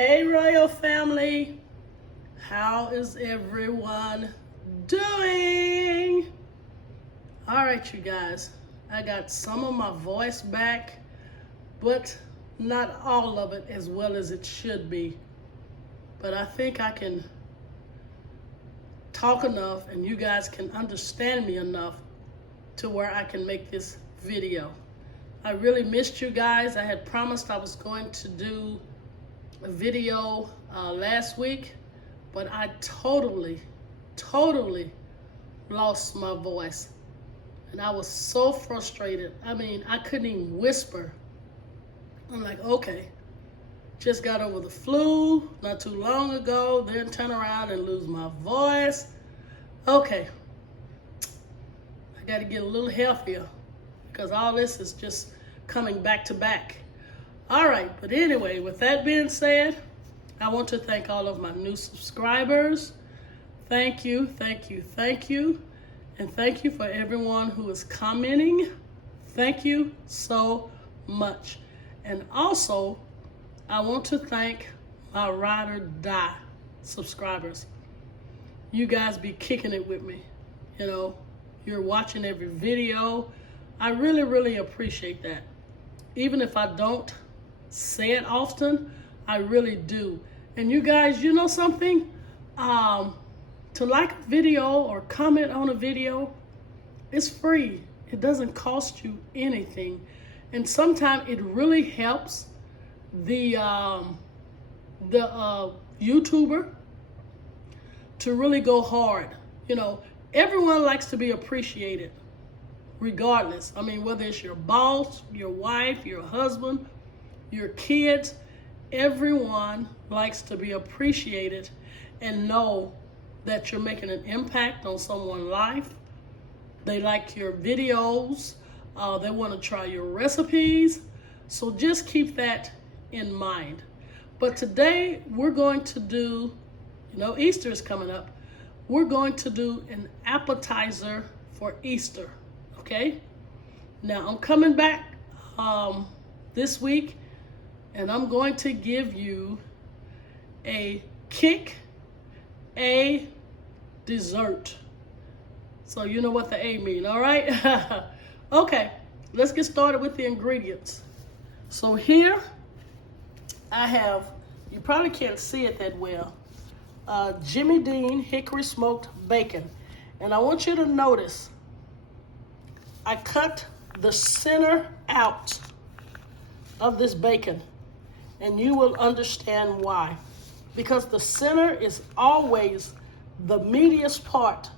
Hey Royal Family, how is everyone doing? All right, you guys, I got some of my voice back, but not all of it as well as it should be. But I think I can talk enough and you guys can understand me enough to where I can make this video. I really missed you guys. I had promised I was going to do a video last week, but I totally lost my voice. And I was so frustrated. I mean, I couldn't even whisper. I'm like, okay, just got over the flu not too long ago, then turn around and lose my voice. Okay, I got to get a little healthier because all this is just coming back to back. All right, but anyway, with that being said, I want to thank all of my new subscribers. Thank you, thank you, thank you. And thank you for everyone who is commenting. Thank you so much. And also, I want to thank my ride or die subscribers. You guys be kicking it with me. You know, you're watching every video. I really appreciate that. Even if I don't say it often, I really do. And you guys, you know something? To like a video or comment on a video, it's free. It doesn't cost you anything. And sometimes it really helps the YouTuber to really go hard. You know, everyone likes to be appreciated, regardless. I mean, whether it's your boss, your wife, your husband, your kids, everyone likes to be appreciated and know that you're making an impact on someone's life. They like your videos. They want to try your recipes. So just keep that in mind. But today we're going to do, you know, Easter is coming up. We're going to do an appetizer for Easter, okay? Now I'm coming back this week and I'm going to give you a dessert. So you know what the A mean, all right? Okay, let's get started with the ingredients. So here I have, you probably can't see it that well, Jimmy Dean hickory smoked bacon. And I want you to notice, I cut the center out of this bacon, and you will understand why. Because the center is always the meatiest part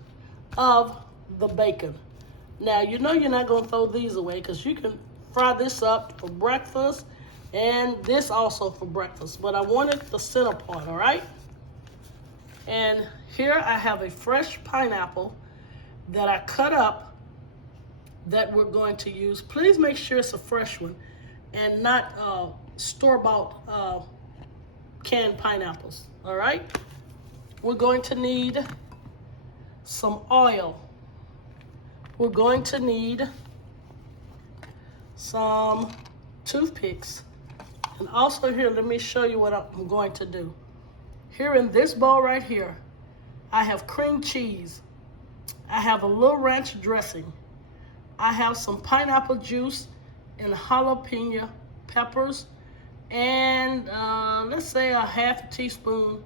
of the bacon. Now, you know you're not going to throw these away because you can fry this up for breakfast and this also for breakfast. But I wanted the center part, all right? And here I have a fresh pineapple that I cut up that we're going to use. Please make sure it's a fresh one and not store-bought canned pineapples, all right? We're going to need some oil. We're going to need some toothpicks. And also here, let me show you what I'm going to do. Here in this bowl right here, I have cream cheese. I have a little ranch dressing. I have some pineapple juice and jalapeno peppers, and let's say a half teaspoon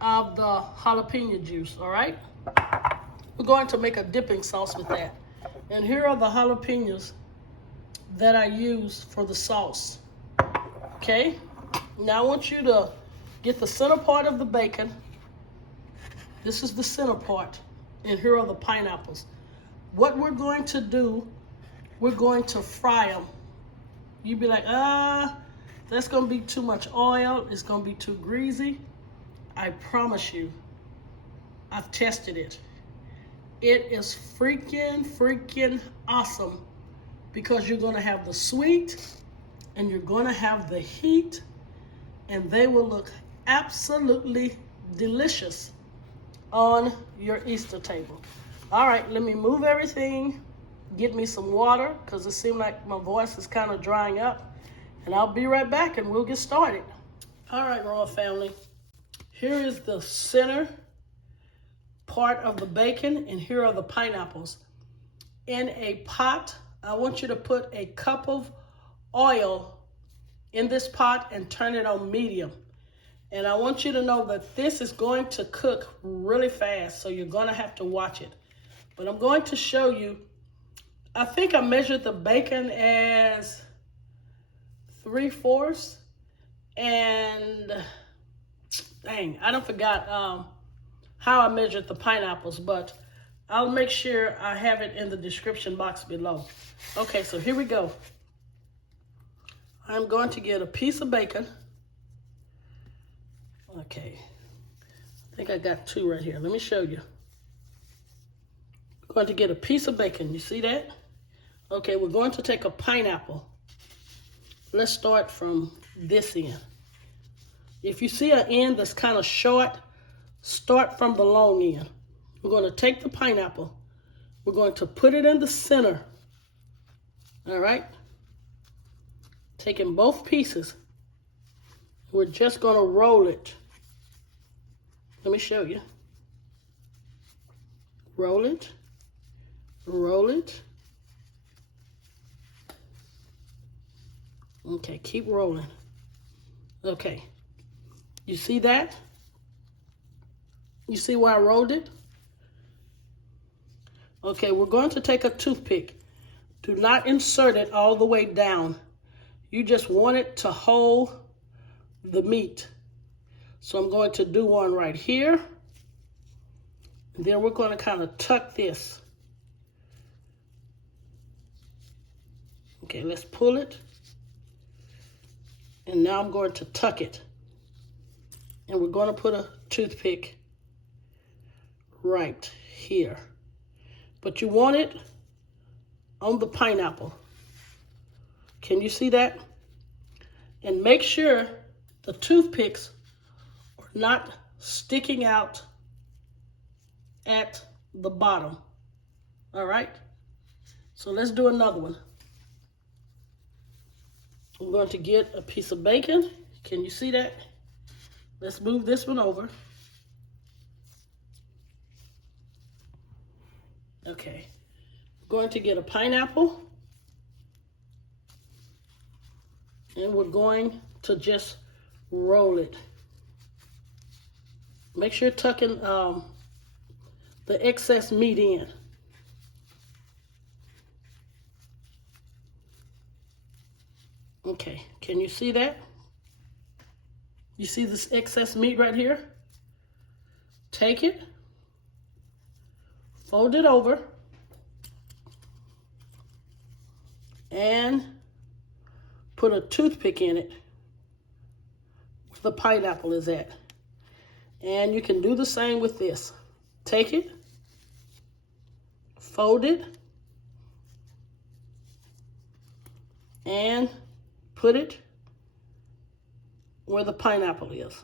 of the jalapeno juice, all right? We're going to make a dipping sauce with that. And here are the jalapenos that I use for the sauce, okay? Now I want you to get the center part of the bacon. This is the center part, and here are the pineapples. What we're going to do, we're going to fry them. You'd be like, that's gonna be too much oil. It's gonna be too greasy. I promise you, I've tested it. It is freaking awesome because you're gonna have the sweet and you're gonna have the heat, and they will look absolutely delicious on your Easter table. All right, let me move everything, get me some water because it seemed like my voice is kind of drying up. And I'll be right back and we'll get started. All right, Royal Family. Here is the center part of the bacon, and here are the pineapples. In a pot, I want you to put a cup of oil in this pot and turn it on medium. And I want you to know that this is going to cook really fast, so you're going to have to watch it. But I'm going to show you, I think I measured the bacon as 3/4. And dang, I don't forgot how I measured the pineapples, but I'll make sure I have it in the description box below. Okay, so here we go. I'm going to get a piece of bacon. Okay, I think I got 2 right here. Let me show you. I'm going to get a piece of bacon. You see that? Okay, we're going to take a pineapple. Let's start from this end. If you see an end that's kind of short, start from the long end. We're going to take the pineapple. We're going to put it in the center. All right? Taking both pieces. We're just going to roll it. Let me show you. Roll it. Roll it. Okay, keep rolling. Okay. You see that? You see where I rolled it? Okay, we're going to take a toothpick. Do not insert it all the way down. You just want it to hold the meat. So I'm going to do one right here. And then we're going to kind of tuck this. Okay, let's pull it. And now I'm going to tuck it. And we're going to put a toothpick right here. But you want it on the pineapple. Can you see that? And make sure the toothpicks are not sticking out at the bottom. All right? So let's do another one. I'm going to get a piece of bacon. Can you see that? Let's move this one over. Okay. I'm going to get a pineapple. And we're going to just roll it. Make sure you're tucking the excess meat in. Okay, can you see that? You see this excess meat right here? Take it, fold it over, and put a toothpick in it where the pineapple is at. And you can do the same with this. Take it, fold it, and put it where the pineapple is.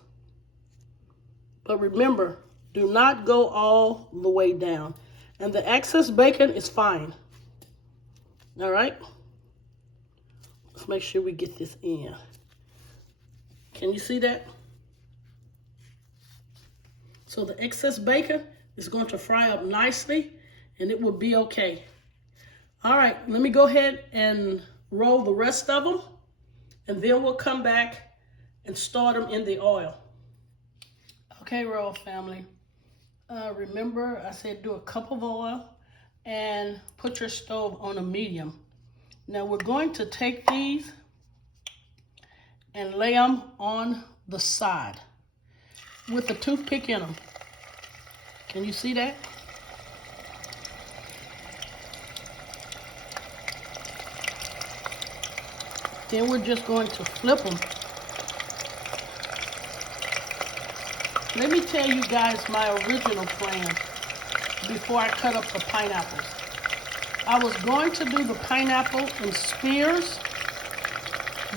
But remember, do not go all the way down. And the excess bacon is fine. All right? Let's make sure we get this in. Can you see that? So the excess bacon is going to fry up nicely, and it will be okay. All right, let me go ahead and roll the rest of them, and then we'll come back and start them in the oil. Okay, Royal Family. Remember, I said do a cup of oil and put your stove on a medium. Now we're going to take these and lay them on the side with a toothpick in them. Can you see that? Then we're just going to flip them. Let me tell you guys my original plan before I cut up the pineapples. I was going to do the pineapple in spears,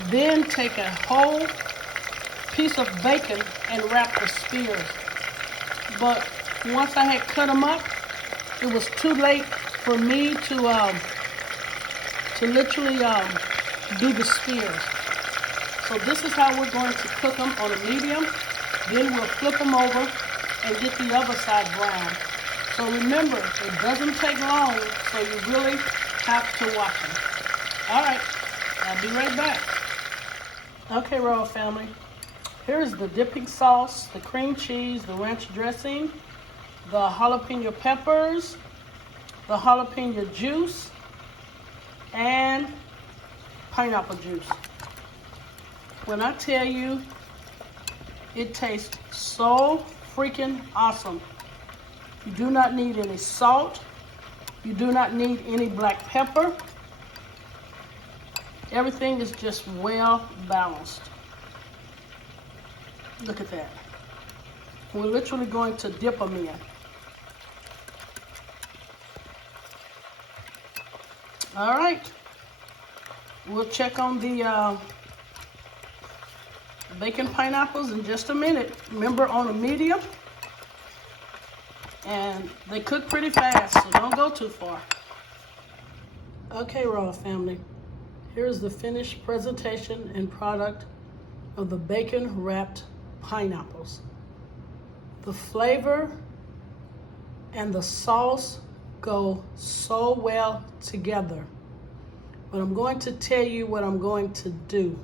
then take a whole piece of bacon and wrap the spears. But once I had cut them up, it was too late for me to literally do the spears. So this is how we're going to cook them on a medium. Then we'll flip them over and get the other side brown. So remember, it doesn't take long, so you really have to watch them. All right, I'll be right back. Okay, Royal Family. Here's the dipping sauce, the cream cheese, the ranch dressing, the jalapeno peppers, the jalapeno juice, and pineapple juice. When I tell you, it tastes so freaking awesome. You do not need any salt. You do not need any black pepper. Everything is just well balanced. Look at that. We're literally going to dip them in. All right. We'll check on the bacon pineapples in just a minute. Remember, on a medium. And they cook pretty fast, so don't go too far. Okay, Royal Family. Here's the finished presentation and product of the bacon wrapped pineapples. The flavor and the sauce go so well together. But I'm going to tell you what I'm going to do.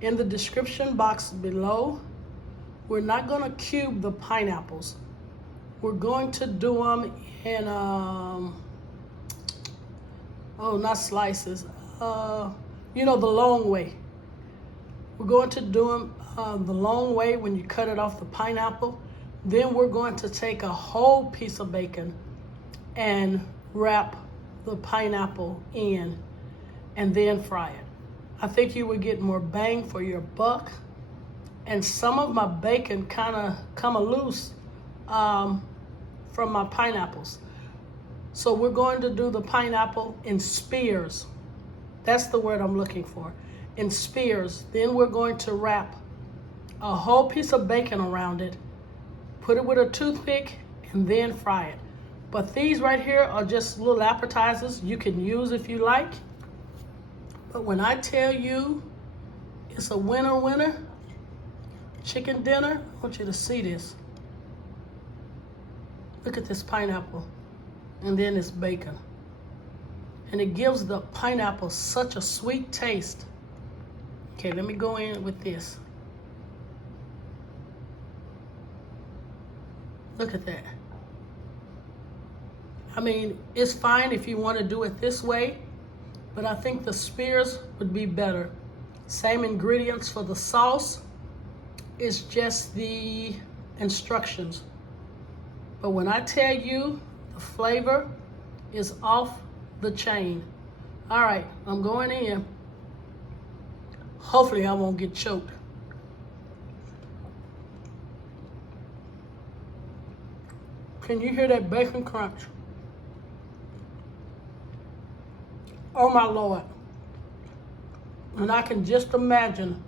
In the description box below, we're not going to cube the pineapples. We're going to do them in, not slices, you know, the long way. We're going to do them the long way when you cut it off the pineapple. Then we're going to take a whole piece of bacon and wrap the pineapple in and then fry it. I think you would get more bang for your buck. And some of my bacon kind of come loose from my pineapples. So we're going to do the pineapple in spears. That's the word I'm looking for. In spears. Then we're going to wrap a whole piece of bacon around it, put it with a toothpick, and then fry it. But these right here are just little appetizers you can use if you like. But when I tell you it's a winner chicken dinner, I want you to see this. Look at this pineapple, and then this bacon. And it gives the pineapple such a sweet taste. Okay, let me go in with this. Look at that. I mean, it's fine if you want to do it this way, but I think the spears would be better. Same ingredients for the sauce. It's just the instructions. But when I tell you the flavor is off the chain. All right, I'm going in. Hopefully I won't get choked. Can you hear that bacon crunch? Oh my Lord. And I can just imagine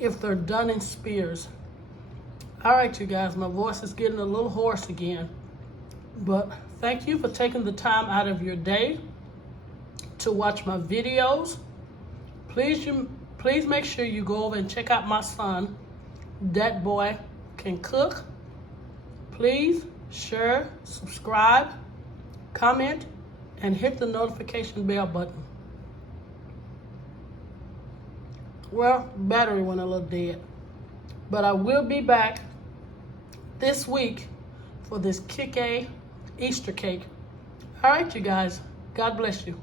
if they're done in spears. All right, you guys, my voice is getting a little hoarse again. But thank you for taking the time out of your day to watch my videos. Please make sure you go over and check out my son. That boy can cook. Please share, subscribe, comment, and hit the notification bell button. Well, battery went a little dead. But I will be back this week for this kick-a Easter cake. All right, you guys. God bless you.